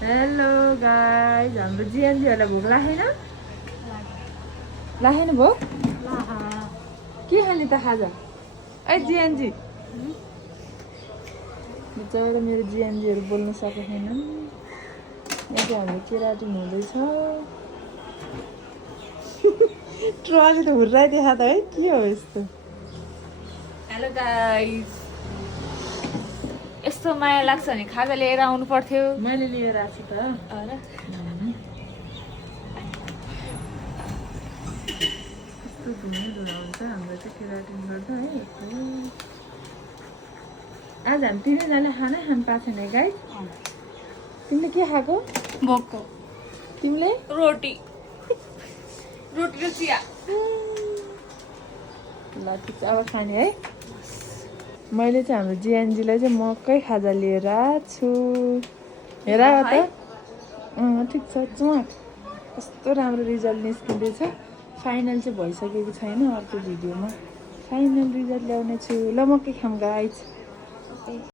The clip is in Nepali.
हेलो गाइज, हाम्रो जिएनजीहरूलाई भोक लागेन? लागेन भोक? के खाने त खाजा? ए जिएनजी बिचरा मेरो जिएनजीहरू बोल्न सकेनन्। यहाँ चाहिँ हाम्रो केराटिन हुँदैछ। ट्रली त हुर्राइदेखा त है, के हो यस्तो? हेलो गाइस, यस्तो माया लाग्छ भने खाजा लिएर आउनु पर्थ्यो। मैले लिएर आएको छु त। अरे यस्तो धुवा हुन्छ हाम्रो चाहिँ केराटिन गर्दा है। आज हामी तिनैजनाले खानै खानु पाएको छैन है गाइस। तिमीले के खाएको? मक्का, तिमीले? रोटी र चिया। ल ठिक छ, अब खाने है। मैले चाहिँ हाम्रो जिएनजीलाई चाहिँ मकै खाजा लिएर आएको छु। हेर त। ठिक छ, चुवाक। कस्तो राम्रो रिजल्ट निस्किँदैछ। फाइनल चाहिँ भइसकेको छैन, अर्को भिडियोमा फाइनल रिजल्ट ल्याउने छु। ल मकै खाऊँ गाइस।